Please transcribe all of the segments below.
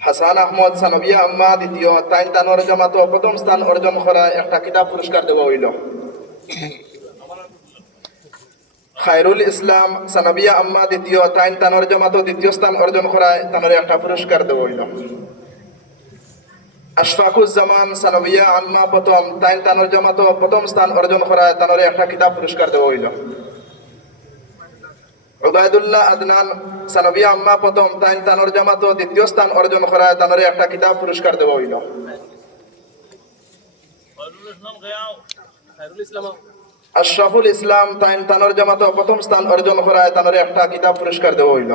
হাসান আহমদ সানবিয়া আম্মা দ্বিতীয়, তাইন তানোর জামাতো প্রথম স্থান অর্জন করা একটা কিতাব পুরস্কার দেওয়া হইল। খায়রুল ইসলাম সানবিয়া আম্মা দ্বিতীয়, তাইন তানোর জামাতো দ্বিতীয় স্থান অর্জন করায় তানোর একটা পুরস্কার দেওয়া হইল। আশফাকুজ্জামান সানবিয়া আম্মা প্রথম, তাইন তানোর জামাতো প্রথম স্থান অর্জন করায় তানোর একটা কিতাব পুরস্কার দেওয়া হইল। উবাইদুল্লাহ আদনান সানবিয়া আম্মা প্রথম, তাইন তানোর জামাতো দ্বিতীয় স্থান অর্জন করায় তানোর একটা কিতাব পুরস্কার দেওয়া হইল। আশরাফুল ইসলাম তাইন তানোর জামাতো প্রথম স্থান অর্জন করায় তানোর একটা কিতাব পুরস্কার দেওয়া হইল।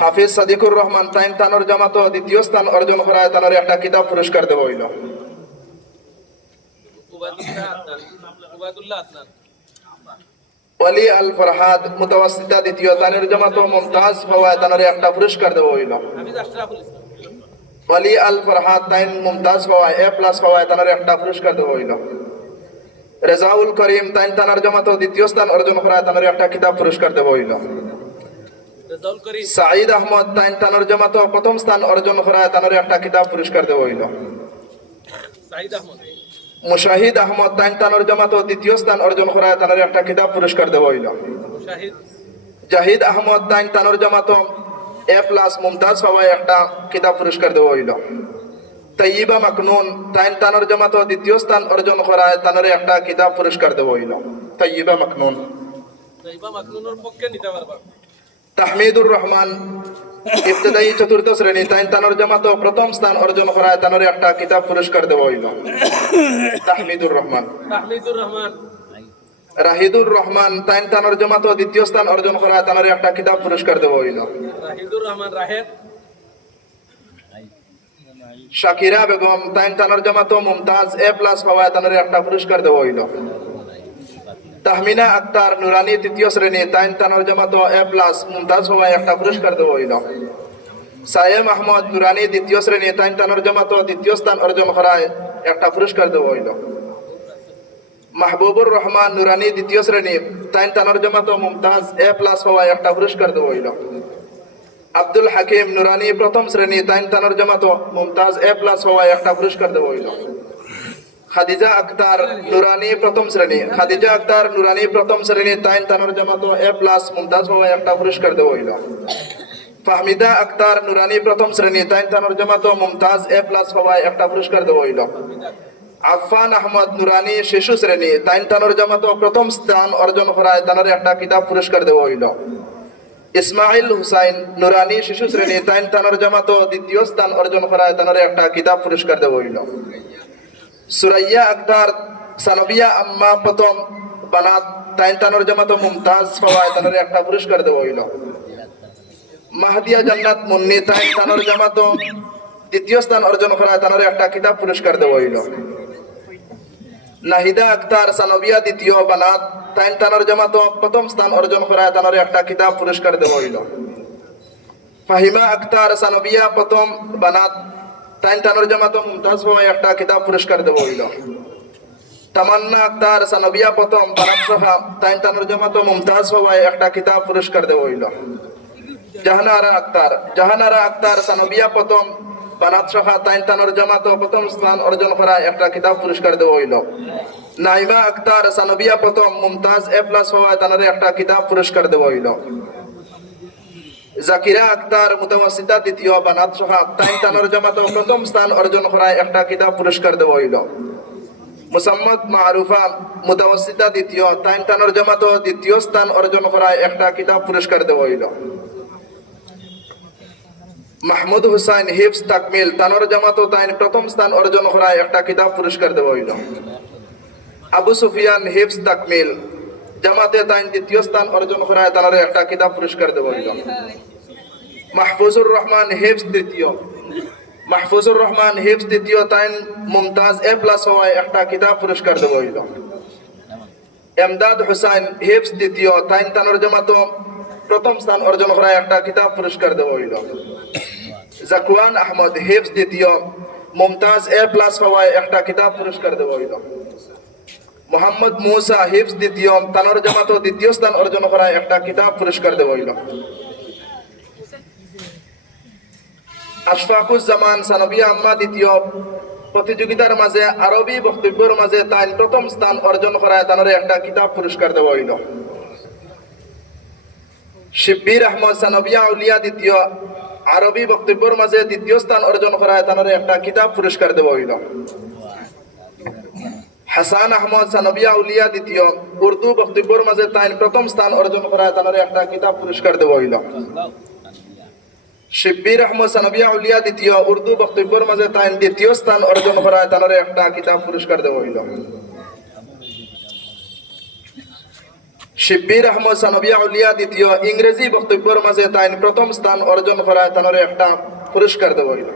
হাফিজ সাদিকুর রহমান তাইন তানোর জামাতো দ্বিতীয় স্থান অর্জন করায় তানোর একটা কিতাব পুরস্কার দেওয়া হইল। ওয়ালি আল ফরহাদ মুতাওয়াসিতা দ্বিতীয়, তানোর জামাতো মুমতাজ হওয়ায় তানোর একটা পুরস্কার দেওয়া হইল। ওয়ালি আল ফরহাদ তাইন মুমতাজ হওয়ায় A+ হওয়ায় তানোর একটা পুরস্কার দেওয়া হইল। রেজাউল করিম তাইন তানোর জামাতো দ্বিতীয় স্থান অর্জন করায় তানোর একটা কিতাব পুরস্কার দেওয়া হইল। সাঈদ আহমদ তাইন তানোর জামাতো প্রথম স্থান অর্জন করায় তানোর একটা কিতাব পুরস্কার দেওয়া হইল। মুশাহিদ আহমদ তাইন তানোর জামাতো দ্বিতীয় স্থান অর্জন করায় তানোর একটা কিতাব পুরস্কার দেওয়া হইল। জাহিদ আহমদ তাইন তানোর জামাতো A+ মুমতাজ হওয়ায় একটা কিতাব পুরস্কার দেওয়া হইল। তাইয়িবা মাকনুন তাইন তানোর জামাতো দ্বিতীয় স্থান অর্জন করায় তানোর একটা কিতাব পুরস্কার দেওয়া হইল। তাইয়িবা মাকনুনের পক্ষে নিতে পারবা। তাহমিদুর রহমান ইবতদায়ী চতুর্থ শ্রেণী, তাইন তানোর জামাতো প্রথম স্থান অর্জন করায় তানোর একটা কিতাব পুরস্কার দেওয়া হইল। তাহমিদুর রহমান। রাহিদুর রহমান তাইন তানোর জামাতো দ্বিতীয় স্থান অর্জন করায় তানোর একটা কিতাব পুরস্কার দেওয়া হইল। শাকিরা বেগম তাইন তানোর জামাতো মুমতাজ A+ হওয়ায় তানোর একটা পুরস্কার দেওয়া হইল। তাহমিনা আক্তার নুরানি তৃতীয় শ্রেণী, তাইন তানোর জামাতো A+ মুমতাজ হওয়ায় একটা পুরস্কার দেওয়া হইল। সায়েম আহমদ নুরানি দ্বিতীয় শ্রেণী, তাইন তানোর জামাতো দ্বিতীয় স্থান অর্জন করায় একটা পুরস্কার দেওয়া হইল। মাহবুবুর রহমান নুরানি দ্বিতীয় শ্রেণী, তাইন তানোর জামাতো মুমতাজ A+ হওয়ায় একটা পুরস্কার দেওয়া হইল। আব্দুল হাকিম নুরানি প্রথম শ্রেণী, তাইন তানোর জামাতো মুমতাজ A+ হওয়ায় একটা পুরস্কার দেওয়া হইল। খাদিজা আক্তার নুরানি প্রথম শ্রেণী, খাদিজা আক্তার নুরানি প্রথম শ্রেণী, তাইন তানোর জামাতো A+ মুমতাজ হওয়ায় একটা পুরস্কার দেওয়া হইল। ফাহমিদা আক্তার নুরানি প্রথম শ্রেণী, তাইন তানোর জামাতো মুমতাজ A+ হওয়ায় একটা পুরস্কার দেওয়া হইল। আফফান আহমদ নুরানি শিশু শ্রেণী, তাইন তানোর জামাতো প্রথম স্থান অর্জন করায় তানোর একটা কিতাব পুরস্কার দেওয়া হইল। ইসমাইল হুসাইন নুরানি শিশু শ্রেণী, তাইন তানোর জামাতো দ্বিতীয় স্থান অর্জন করায় তানোর একটা কিতাব পুরস্কার দেওয়া হইল। সুরাইয়া আক্তার সানবিয়া আম্মা প্রথম বানাত, তাইন তানোর জামাতো মুমতাজ হওয়ায় তানোর একটা পুরস্কার দেওয়া হইল। মাহদিয়া জান্নাত মুন্নি তাইন তানোর জামাতো দ্বিতীয় স্থান অর্জন করায় তানোর একটা কিতাব পুরস্কার দেওয়া হইল। নাহিদা আক্তার সানবিয়া দ্বিতীয় বানাত, তাইন তানোর জামাতো প্রথম স্থান অর্জন করায় তানোর একটা কিতাব পুরস্কার দেওয়া হইল। ফাহিমা আক্তার সানবিয়া প্রথম বানাত, তাইন তানোর জামাতো মুমতাজ হওয়ায় একটা কিতাব পুরস্কার দেওয়া হইল। তামান্না আক্তার সানবিয়া প্রথম বানাত সহা, তাইন তানোর জামাতো মুমতাজ হওয়ায় একটা কিতাব পুরস্কার দেওয়া হইল। জাহানারা আক্তার সানবিয়া প্রথম বানাত সহা, তাইন তানোর জামাতো প্রথম স্থান অর্জন করায় একটা কিতাব পুরস্কার দেওয়া হইল। নাইমা আক্তার সানবিয়া প্রথম মুমতাজ A+ হওয়ায় তানোর একটা কিতাব পুরস্কার দেওয়া হইল। জাকিরা আক্তার মুতাওয়াসিতা দ্বিতীয় বানাত সহা, তাইন তানোর জামাতো প্রথম স্থান অর্জন করায় একটা কিতাব পুরস্কার দেওয়া হইল। মুসাম্মদ মারুফা মুতাওয়াসিতা দ্বিতীয়, তাইন তানোর জামাতো দ্বিতীয় স্থান অর্জন করায় একটা কিতাব পুরস্কার দেওয়া হইল। মাহমুদ হুসাইন হিফজ তাকমিল তানোর জামাতো তাইন প্রথম স্থান অর্জন করায় একটা কিতাব পুরস্কার দেওয়া হইল। আবু সুফিয়ান হিফজ তাকমিল জামাতে তাইন দ্বিতীয় স্থান অর্জন করায় তানোর একটা কিতাব পুরস্কার দেওয়া হইল। মাহফুজুর রহমান হিফজ দ্বিতীয়, তাইন মুমতাজ A+ হওয়ায় একটা কিতাব পুরস্কার দেওয়া হইল। এমদাদ হুসাইন হিফজ দ্বিতীয়, তাইন তানোর জামাতো প্রথম স্থান অর্জন করায় একটা কিতাব পুরস্কার দেওয়া হইল। জাকুয়ান আহমদ হিফজ দ্বিতীয়, মুমতাজ A+ হওয়ায় একটা কিতাব পুরস্কার দেওয়া হইল। মোহাম্মদ মুসা হিফজ দ্বিতীয়, তানোর জামাত দ্বিতীয় স্থান অর্জন করা একটা কিতাব পুরস্কার দেওয়া হইল। আশফাকুজ্জামান সানবিয়া আম্মা দ্বিতীয়, প্রতিযোগিতার মাঝে আরবি বক্তব্যের মাঝে তাই প্রথম স্থান অর্জন করায় তানোর একটা কিতাব পুরস্কার দেওয়া হইল। শিব্বির আহমদ সানবিয়া উলিয়া দ্বিতীয়, আরবি বক্তব্যের মাঝে দ্বিতীয় স্থান অর্জন করায় তানোর একটা কিতাব পুরস্কার দেওয়া হইল। হাসান আহমদ সানবিয়া উলিয়া দ্বিতীয়, উর্দু বক্তব্যের মাঝে তাই প্রথম স্থান অর্জন করায় তানোর একটা কিতাব পুরস্কার দেওয়া হইল। শিব্বির আহমদ সানবিয়া উলিয়া দ্বিতীয়, উর্দু বক্তব্যের মাঝে তাই দ্বিতীয় স্থান অর্জন করায় তানোর একটা কিতাব পুরস্কার দেওয়া হইল। শিব্বির আহমদ সানবিয়া উলিয়া দ্বিতীয়, ইংরেজি বক্তব্যের মাঝে তাই প্রথম স্থান অর্জন করায় তানোর একটা পুরস্কার দেওয়া হইল।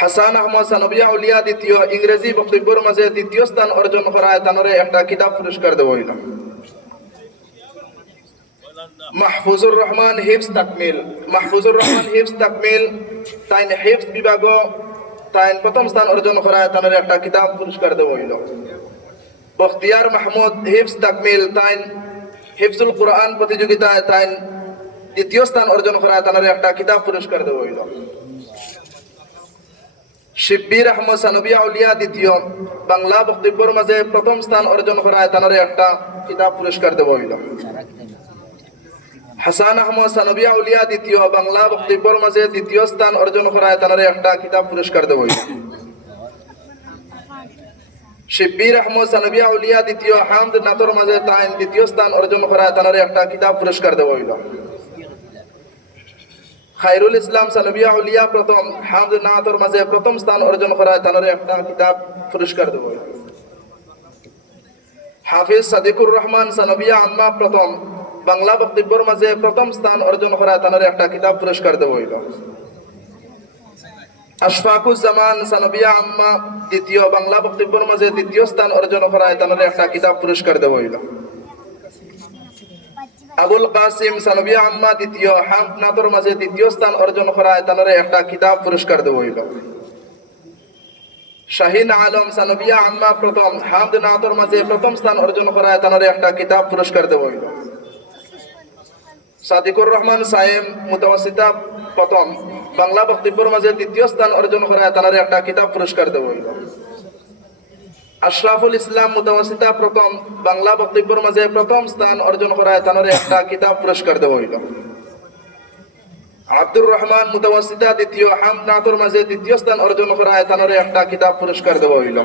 হাসান আহমদ সানবিয়া উলিয়া দ্বিতীয়, ইংরেজি বক্তব্যের মাঝে দ্বিতীয় স্থান অর্জন করায় তানোর একটা কিতাব পুরস্কার দেওয়া হইল। মাহফুজুর রহমান হিফজ তাকমিল, মাহফুজুর রহমান হিফজ তাকমিল তাই হিফজ বিভাগ তাই প্রথম স্থান অর্জন করায় তানোর একটা কিতাব পুরস্কার দেওয়া হইল। বখতিয়ার মাহমুদ হিফজ তাকমিল তাই হিফজুল কুরআন প্রতিযোগিতায় তাই দ্বিতীয় স্থান অর্জন করায় তানোর একটা কিতাব পুরস্কার দেওয়া হইল। শিব্বির আহমদ সানবিয়া উলিয়া দ্বিতীয়, বাংলা বক্তব্যের মাঝে প্রথম স্থান অর্জন করায় তানোর একটা কিতাব পুরস্কার দেওয়া হইল। হাসান আহমদ সানবিয়া উলিয়া দ্বিতীয়, বাংলা বক্তব্যের মাঝে দ্বিতীয় স্থান অর্জন করায় তানোর একটা কিতাব পুরস্কার দেওয়া হইল। শিব্বির আহমদ সানবিয়া উলিয়া দ্বিতীয়, হামদ নাতর মাঝে তাই দ্বিতীয় স্থান অর্জন করায় তানোর একটা কিতাব পুরস্কার দেওয়া হইল। খায়রুল ইসলাম সানবিয়া উলিয়া প্রথম, হামদ নাতর মাঝে প্রথম স্থান অর্জন করায় তানোর একটা কিতাব পুরস্কার দেওয়া হইল। হাফিজ সাদিকুর রহমান সানবিয়া আম্মা প্রথম, বাংলা বক্তব্যের মাঝে প্রথম স্থান অর্জন করায় তানোর একটা কিতাব পুরস্কার দেওয়া হইল। আশফাকুজ্জামান সানবিয়া আম্মা দ্বিতীয়, বাংলা বক্তব্যের মাঝে দ্বিতীয় স্থান অর্জন করায় তানোর একটা কিতাব পুরস্কার দেওয়া হইল। আবুল কাসিম সানবিয়া আম্মা দ্বিতীয়, হামদ নাতর মাঝে দ্বিতীয় স্থান অর্জন করায় তানোর একটা কিতাব পুরস্কার দেওয়া হইল। শাহিন আলম সানবিয়া আম্মা প্রথম, হামদ নাতর মাঝে প্রথম স্থান অর্জন করায় তানোর একটা কিতাব পুরস্কার দেওয়া হইল। সাদিকুর রহমান সায়েম মুতাওয়াসিতা প্রথম, বাংলা বক্তব্যের মাঝে দ্বিতীয় স্থান অর্জন করায় তানোর একটা কিতাব পুরস্কার দেওয়া হইল। আশরাফুল ইসলাম মুতাওয়াসিতা প্রথম, বাংলা বক্তব্যের মাঝে প্রথম স্থান অর্জন করায় তানোর একটা কিতাব পুরস্কার দেওয়া হইল। আব্দুর রহমান মুতাওয়াসিতা দ্বিতীয়, হামদ নাতর মাঝে দ্বিতীয় স্থান অর্জন করায় তানোর একটা কিতাব পুরস্কার দেওয়া হইল।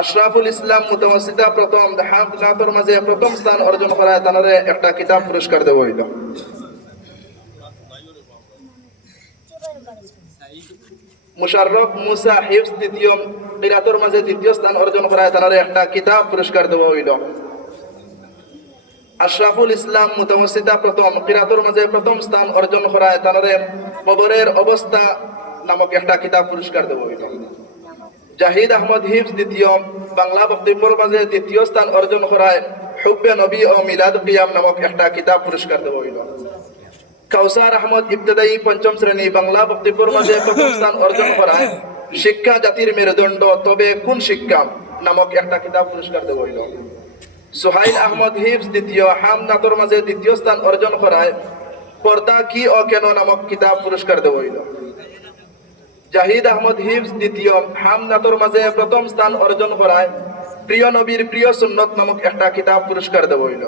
আশরাফুল ইসলাম মুতাওয়াসিতা প্রথম, হামদ নাতর মাঝে প্রথম স্থান অর্জন করায় তানোর একটা কিতাব পুরস্কার দেওয়া হইল। মুশাররফ মুসা হিফজ দ্বিতীয়, কিরাতের মাঝে দ্বিতীয় স্থান অর্জন করায় তানোর একটা কিতাব পুরস্কার দেওয়া হইল। আশরাফুল ইসলাম মুতাওয়াসিতা প্রথম, কিরাতের মাঝে প্রথম স্থান অর্জন করায় তানোর কবরের অবস্থা নামক একটা কিতাব পুরস্কার দেওয়া হইল। জাহিদ আহমদ হিফজ দ্বিতীয়, বাংলা বক্তব্যের মাঝে দ্বিতীয় স্থান অর্জন করায় হুব্বে নবী ও মিলাদ কিয়াম নামক একটা কিতাব পুরস্কার দেওয়া হইল। কাউসার আহমদ ইবতদায়ী পঞ্চম শ্রেণী, বাংলা বক্তব্যের মাঝে প্রথম স্থান অর্জন করায় শিক্ষা জাতির মেরুদণ্ড, তবে কোন শিক্ষা নামক একটা কিতাব পুরস্কার দেওয়া হইল। সুহাইল আহমদ হিফজ দ্বিতীয়, হামদ নাতর মাঝে দ্বিতীয় স্থান অর্জন করায় পর্দা কি ও কেন নামক কিতাব পুরস্কার দেওয়া হইল। জাহিদ আহমদ হিফজ দ্বিতীয়, হামদ নাতর মাঝে প্রথম স্থান অর্জন করায় প্রিয় নবীর প্রিয় সুন্নত নামক একটা কিতাব পুরস্কার দেওয়া হইল।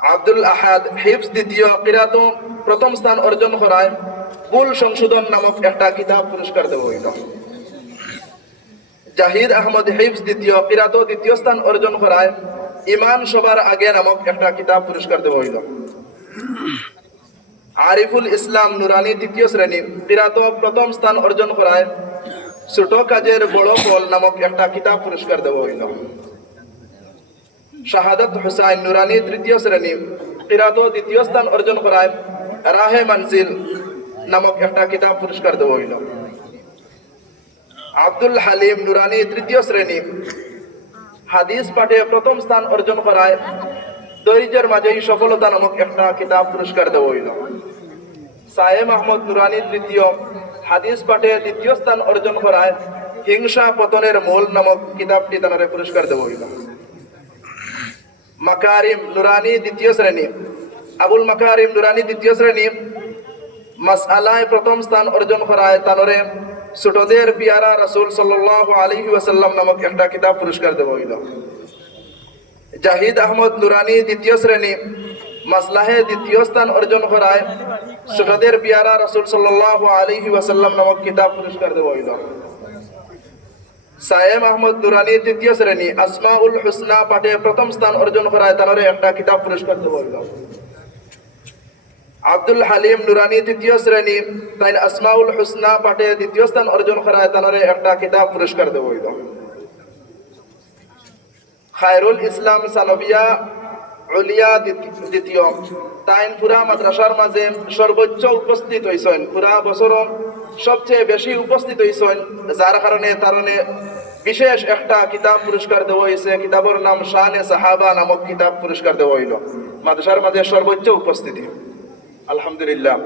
আব্দুল আহাদ হিফজ দ্বিতীয়, কিরাত প্রথম স্থান অর্জন করায় ভুল সংশোধন নামক একটা কিতাব পুরস্কার দেওয়া হইল। জাহিদ আহমদ হিফজ দ্বিতীয়, কিরাত দ্বিতীয় স্থান অর্জন করায় ইমান সবার আগে নামক একটা কিতাব পুরস্কার দেওয়া হইল। আরিফুল ইসলাম নুরানি তৃতীয় শ্রেণী, কিরাত প্রথম স্থান অর্জন করায় ছোট কাজের বড় ফল নামক একটা কিতাব পুরস্কার দেওয়া হইল। শাহাদাত হুসাইন নুরানি তৃতীয় শ্রেণী, কিরাত দ্বিতীয় স্থান অর্জন করায় রাহে মঞ্জিল নামক একটা কিতাব পুরস্কার দেওয়া হইল। আব্দুল হালিম নুরানি তৃতীয় শ্রেণী, হাদিস পাঠে প্রথম স্থান অর্জন করায় ধৈর্যের মাঝেই সফলতা নামক একটা কিতাব পুরস্কার দেওয়া হইল। সায়েম আহমদ নুরানি তৃতীয়, হাদিস পাঠে দ্বিতীয় স্থান অর্জন করায় হিংসা পতনের মূল নামক কিতাবটি তানরে পুরস্কার দেব হইল। মাকারিম নুরানি দ্বিতীয় শ্রেণী, আবুল মাকারিম নুরানি দ্বিতীয় শ্রেণী মাসআলায় প্রথম স্থান অর্জন করায় তানরে ছোটদের পিয়ারা রাসূল সাল্লাল্লাহু আলাইহি ওয়াসাল্লাম নামক একটা কিতাব পুরস্কার দেব হইল। জাহিদ আহমদ নুরানি দ্বিতীয় শ্রেণী মাসলাহে দ্বিতীয় স্থান অর্জন করায় ছোটদের পিয়ারা রাসূল সাল্লাল্লাহু আলাইহি ওয়াসাল্লাম নামক কিতাব পুরস্কার দেব হইল। সায়েম আহমদ নুরানি তৃতীয় শ্রেণী আসমাউল হুসনা পাঠে প্রথম স্থান অর্জন করায় তানরে একটা কিতাব পুরস্কার দেব হইল। আব্দুল হালিম নুরানি তৃতীয় শ্রেণী তাই আসমাউল হুসনা পাঠে দ্বিতীয় স্থান অর্জন করায় তানরে একটা কিতাব পুরস্কার দেব হইল। খায়রুল ইসলাম সানবিয়া উলিয়া দ্বিতীয় তাইন পুরা মাদ্রাসার মাঝে সর্বোচ্চ উপস্থিত হইছেন, পুরা বছর সবচেয়ে বেশি উপস্থিত হইছেন, যার কারণে তারনে বিশেষ একটা কিতাব পুরস্কার দেওয়া হয়েছে। কিতাবের নাম শানে সাহাবা নামক কিতাব পুরস্কার দেওয়া হইল। মাদ্রাসার মাঝে সর্বোচ্চ উপস্থিতি, আলহামদুলিল্লাহ।